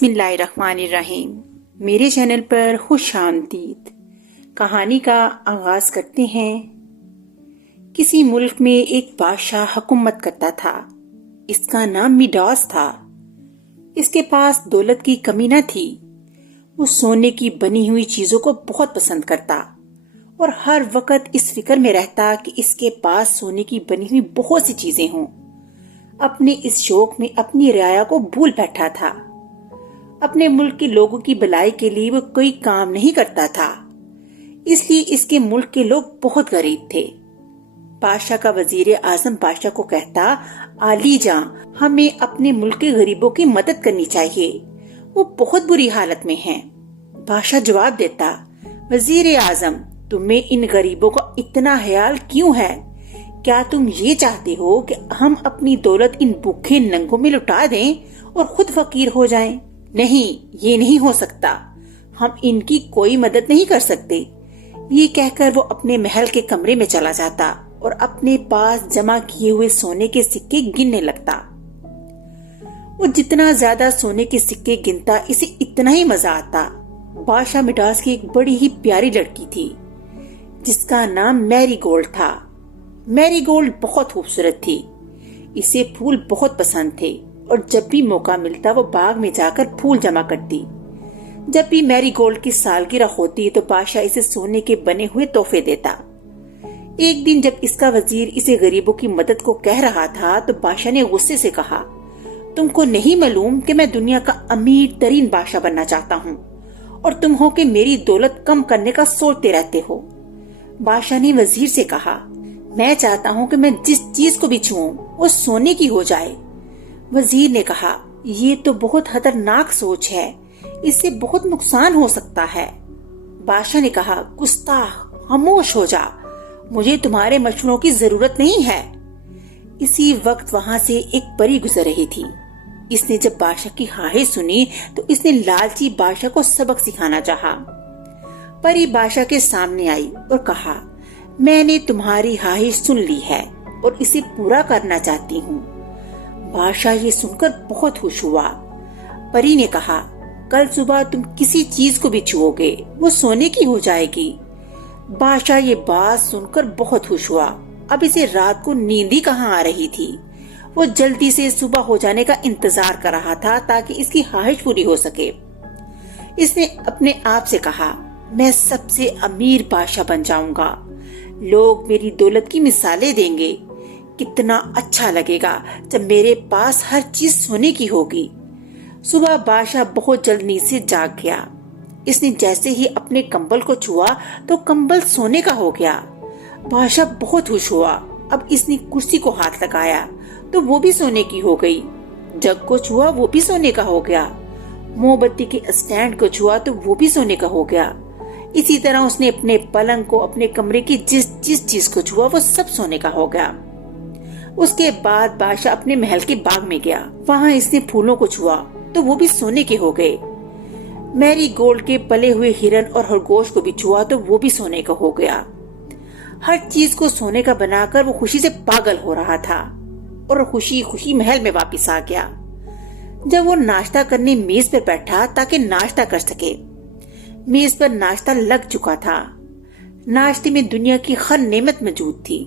بسم اللہ الرحمن الرحیم۔ میرے چینل پر خوش آمدید۔ کہانی کا آغاز کرتے ہیں۔ کسی ملک میں ایک بادشاہ حکومت کرتا تھا۔ اس کا نام میڈاس تھا۔ اس کے پاس دولت کی کمی نہ تھی۔ وہ سونے کی بنی ہوئی چیزوں کو بہت پسند کرتا اور ہر وقت اس فکر میں رہتا کہ اس کے پاس سونے کی بنی ہوئی بہت سی چیزیں ہوں۔ اپنے اس شوق میں اپنی رعایا کو بھول بیٹھا تھا۔ اپنے ملک کے لوگوں کی بھلائی کے لیے وہ کوئی کام نہیں کرتا تھا، اس لیے اس کے ملک کے لوگ بہت غریب تھے۔ بادشاہ کا وزیر اعظم بادشاہ کو کہتا، عالی جاں، ہمیں اپنے ملک کے غریبوں کی مدد کرنی چاہیے، وہ بہت بری حالت میں ہیں۔ بادشاہ جواب دیتا، وزیر اعظم، تمہیں ان غریبوں کا اتنا خیال کیوں ہے؟ کیا تم یہ چاہتے ہو کہ ہم اپنی دولت ان بھوکے ننگوں میں لٹا دیں اور خود فقیر ہو جائیں؟ نہیں، یہ نہیں ہو سکتا، ہم ان کی کوئی مدد نہیں کر سکتے۔ یہ کہہ کر وہ اپنے محل کے کمرے میں چلا جاتا اور اپنے پاس جمع کیے ہوئے سونے کے سکے گننے لگتا۔ وہ جتنا زیادہ سونے کے سکے گنتا اسے اتنا ہی مزہ آتا۔ بادشاہ میڈاس کی ایک بڑی ہی پیاری لڑکی تھی جس کا نام میری گولڈ تھا۔ میری گولڈ بہت خوبصورت تھی، اسے پھول بہت پسند تھے اور جب بھی موقع ملتا وہ باغ میں جا کر پھول جمع کرتی۔ جب بھی میری گولڈ کی سالگرہ ہوتی تو بادشاہ اسے سونے کے بنے ہوئے تحفے دیتا۔ ایک دن جب اس کا وزیر اسے غریبوں کی مدد کو کہہ رہا تھا تو بادشاہ نے غصے سے کہا، تم کو نہیں معلوم کہ میں دنیا کا امیر ترین بادشاہ بننا چاہتا ہوں اور تم ہو کہ میری دولت کم کرنے کا سوچتے رہتے ہو۔ بادشاہ نے وزیر سے کہا، میں چاہتا ہوں کہ میں جس چیز کو بھی چھوؤں وہ سونے کی ہو جائے۔ وزیر نے کہا، یہ تو بہت خطرناک سوچ ہے، اس سے بہت نقصان ہو سکتا ہے۔ بادشاہ نے کہا، گستاخ، خاموش ہو جا، مجھے تمہارے مشوروں کی ضرورت نہیں ہے۔ اسی وقت وہاں سے ایک پری گزر رہی تھی۔ اس نے جب بادشاہ کی خواہش سنی تو اس نے لالچی بادشاہ کو سبق سکھانا چاہا۔ پری بادشاہ کے سامنے آئی اور کہا، میں نے تمہاری خواہش سن لی ہے اور اسے پورا کرنا چاہتی ہوں۔ بادشاہ یہ سن کر بہت خوش ہوا۔ پری نے کہا، کل صبح تم کسی چیز کو بھی چھوؤ گے وہ سونے کی ہو جائے گی۔ بادشاہ یہ بات سن کر بہت خوش ہوا۔ اب اسے رات کو نیند ہی کہاں آ رہی تھی۔ وہ جلدی سے صبح ہو جانے کا انتظار کر رہا تھا تاکہ اس کی خواہش پوری ہو سکے۔ اس نے اپنے آپ سے کہا، میں سب سے امیر بادشاہ بن جاؤں گا، لوگ میری دولت کی مثالیں دیں گے، کتنا اچھا لگے گا جب میرے پاس ہر چیز سونے کی ہوگی۔ صبح بادشاہ بہت جلد نیند سے جاگ گیا۔ اس نے جیسے ہی اپنے کمبل کو چھوا تو کمبل سونے کا ہو گیا۔ بادشاہ بہت خوش ہوا۔ اب اس نے کرسی کو ہاتھ لگایا تو وہ بھی سونے کی ہو گئی۔ جگ کو چھوا وہ بھی سونے کا ہو گیا۔ موم بتی کے اسٹینڈ کو چھوا تو وہ بھی سونے کا ہو گیا۔ اسی طرح اس نے اپنے پلنگ کو، اپنے کمرے کی جس چیز کو چھوا وہ سب سونے کا ہو گیا۔ اس کے بعد بادشاہ اپنے محل کے باغ میں گیا۔ وہاں اس نے پھولوں کو چھوا تو وہ بھی سونے کے ہو گئے۔ میری گولڈ کے پلے ہوئے ہرن اور خرگوش کو بھی چھوا تو وہ بھی سونے کا ہو گیا۔ ہر چیز کو سونے کا بنا کر وہ خوشی سے پاگل ہو رہا تھا اور خوشی خوشی محل میں واپس آ گیا۔ جب وہ ناشتہ کرنے میز پر بیٹھا تاکہ ناشتہ کر سکے، میز پر ناشتہ لگ چکا تھا۔ ناشتے میں دنیا کی ہر نعمت موجود تھی۔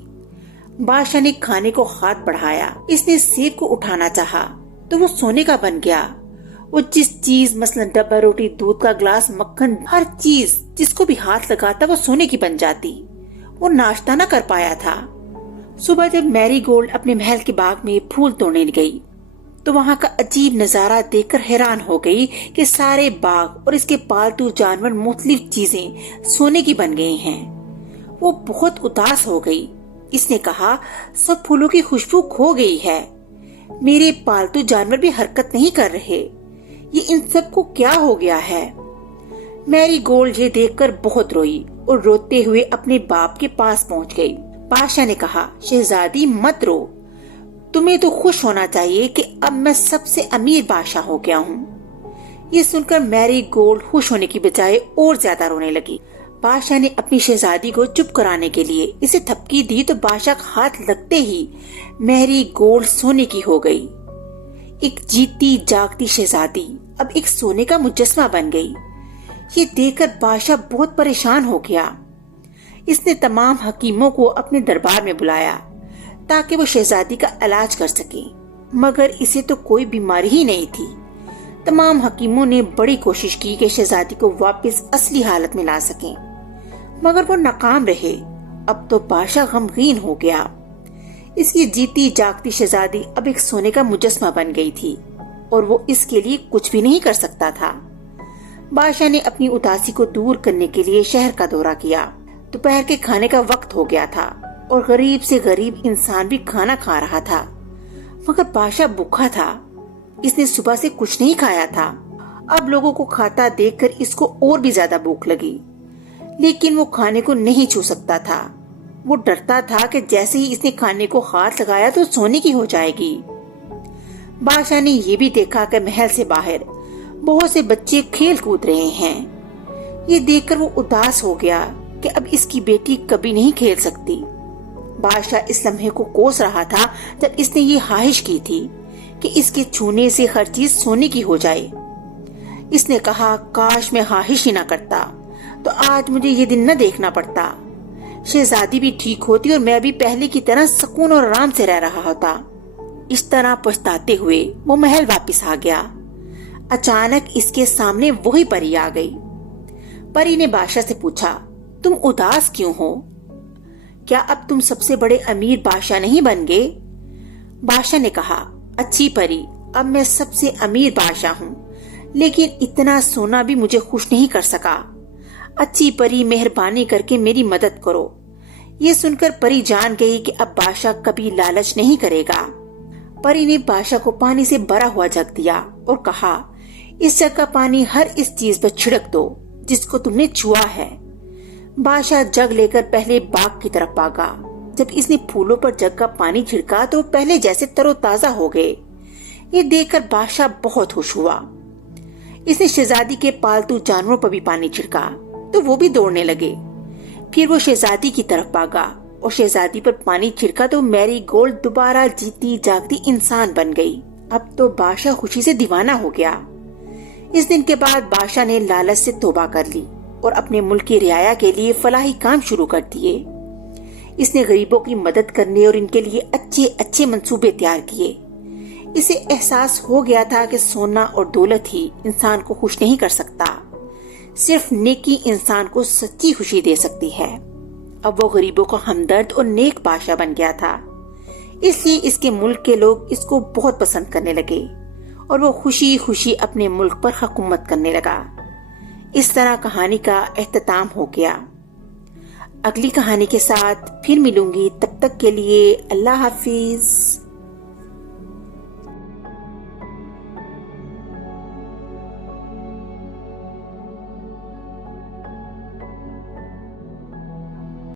بادشاہ نے کھانے کو ہاتھ بڑھایا۔ اس نے سیب کو اٹھانا چاہا تو وہ سونے کا بن گیا۔ وہ جس چیز، مثلا ڈبہ روٹی، دودھ کا گلاس، مکھن، ہر چیز جس کو بھی ہاتھ لگاتا وہ سونے کی بن جاتی۔ وہ ناشتہ نہ کر پایا تھا۔ صبح جب میری گولڈ اپنے محل کے باغ میں پھول توڑنے گئی تو وہاں کا عجیب نظارہ دیکھ کر حیران ہو گئی کہ سارے باغ اور اس کے پالتو جانور، مختلف چیزیں سونے کی بن گئی ہیں۔ وہ بہت اداس ہو گئی۔ اس نے کہا، سب پھولوں کی خوشبو کھو گئی ہے، میرے پالتو جانور بھی حرکت نہیں کر رہے، یہ ان سب کو کیا ہو گیا ہے؟ میری گولڈ یہ دیکھ کر بہت روئی اور روتے ہوئے اپنے باپ کے پاس پہنچ گئی۔ بادشاہ نے کہا، شہزادی مت رو، تمہیں تو خوش ہونا چاہیے کہ اب میں سب سے امیر بادشاہ ہو گیا ہوں۔ یہ سن کر میری گولڈ خوش ہونے کی بجائے اور زیادہ رونے لگی۔ بادشاہ نے اپنی شہزادی کو چپ کرانے کے لیے اسے تھپکی دی تو بادشاہ کا ہاتھ لگتے ہی میری گولڈ سونے کی ہو گئی۔ ایک جیتی جاگتی شہزادی اب ایک سونے کا مجسمہ بن گئی۔ یہ دیکھ کر بادشاہ بہت پریشان ہو گیا۔ اس نے تمام حکیموں کو اپنے دربار میں بلایا تاکہ وہ شہزادی کا علاج کر سکیں، مگر اسے تو کوئی بیماری ہی نہیں تھی۔ تمام حکیموں نے بڑی کوشش کی کہ شہزادی کو واپس اصلی حالت میں لا سکیں، مگر وہ ناکام رہے۔ اب تو بادشاہ غمگین ہو گیا۔ اس کی جیتی جاگتی شہزادی اب ایک سونے کا مجسمہ بن گئی تھی اور وہ اس کے لیے کچھ بھی نہیں کر سکتا تھا۔ بادشاہ نے اپنی اداسی کو دور کرنے کے لیے شہر کا دورہ کیا۔ دوپہر کے کھانے کا وقت ہو گیا تھا اور غریب سے غریب انسان بھی کھانا کھا رہا تھا، مگر بادشاہ بھوکا تھا۔ اس نے صبح سے کچھ نہیں کھایا تھا۔ اب لوگوں کو کھاتا دیکھ کر اس کو اور بھی زیادہ بھوک لگی، لیکن وہ کھانے کو نہیں چھو سکتا تھا۔ وہ ڈرتا تھا کہ جیسے ہی اس نے کھانے کو ہاتھ لگایا تو سونے کی ہو جائے گی۔ بادشاہ نے یہ بھی دیکھا کہ محل سے باہر بہت سے بچے کھیل کود رہے ہیں۔ یہ دیکھ کر وہ اداس ہو گیا کہ اب اس کی بیٹی کبھی نہیں کھیل سکتی۔ بادشاہ اس لمحے کو کوس رہا تھا جب اس نے یہ خواہش کی تھی کہ اس کے چھونے سے ہر چیز سونے کی ہو جائے۔ اس نے کہا، کاش میں خواہش ہی نہ کرتا تو آج مجھے یہ دن نہ دیکھنا پڑتا۔ شہزادی بھی ٹھیک ہوتی اور میں بھی پہلے کی طرح سکون اور آرام سے رہ رہا ہوتا۔ اس طرح پچھتاتے ہوئے وہ محل واپس آ گیا۔ اچانک اس کے سامنے وہی پری آ گئی۔ پری نے بادشاہ سے پوچھا، تم اداس کیوں ہو؟ کیا اب تم سب سے بڑے امیر بادشاہ نہیں بن گئے؟ بادشاہ نے کہا، اچھی پری، اب میں سب سے امیر بادشاہ ہوں، لیکن اتنا سونا بھی مجھے خوش نہیں کر سکا۔ اچھی پری، مہربانی کر کے میری مدد کرو۔ یہ سن کر پری جان گئی کہ اب بادشاہ کبھی لالچ نہیں کرے گا۔ پری نے بادشاہ کو پانی سے بھرا ہوا جگ دیا اور کہا، اس جگ کا پانی ہر اس چیز پر چھڑک دو جس کو تم نے چھوا ہے۔ بادشاہ جگ لے کر پہلے باغ کی طرف بھاگا۔ جب اس نے پھولوں پر جگ کا پانی چھڑکا تو پہلے جیسے تر و تازہ ہو گئے۔ یہ دیکھ کر بادشاہ بہت خوش ہوا۔ اس نے شہزادی کے پالتو جانوروں پر بھی پانی چھڑکا تو وہ بھی دوڑنے لگے۔ پھر وہ شہزادی کی طرف بھاگا اور شہزادی پر پانی چھڑکا تو میری گولڈ دوبارہ جیتی جاگتی انسان بن گئی۔ اب تو بادشاہ خوشی سے دیوانہ ہو گیا۔ اس دن کے بعد بادشاہ نے لالچ سے توبہ کر لی اور اپنے ملک کی رعایا کے لیے فلاحی کام شروع کر دیے۔ اس نے غریبوں کی مدد کرنے اور ان کے لیے اچھے اچھے منصوبے تیار کیے۔ اسے احساس ہو گیا تھا کہ سونا اور دولت ہی انسان کو خوش نہیں کر سکتا، صرف نیکی انسان کو سچی خوشی دے سکتی ہے۔ اب وہ غریبوں کا ہمدرد اور نیک بادشاہ بن گیا تھا، اس لیے اس کے ملک کے لوگ اس کو بہت پسند کرنے لگے اور وہ خوشی خوشی اپنے ملک پر حکومت کرنے لگا۔ اس طرح کہانی کا اختتام ہو گیا۔ اگلی کہانی کے ساتھ پھر ملوں گی، تب تک کے لیے اللہ حافظ۔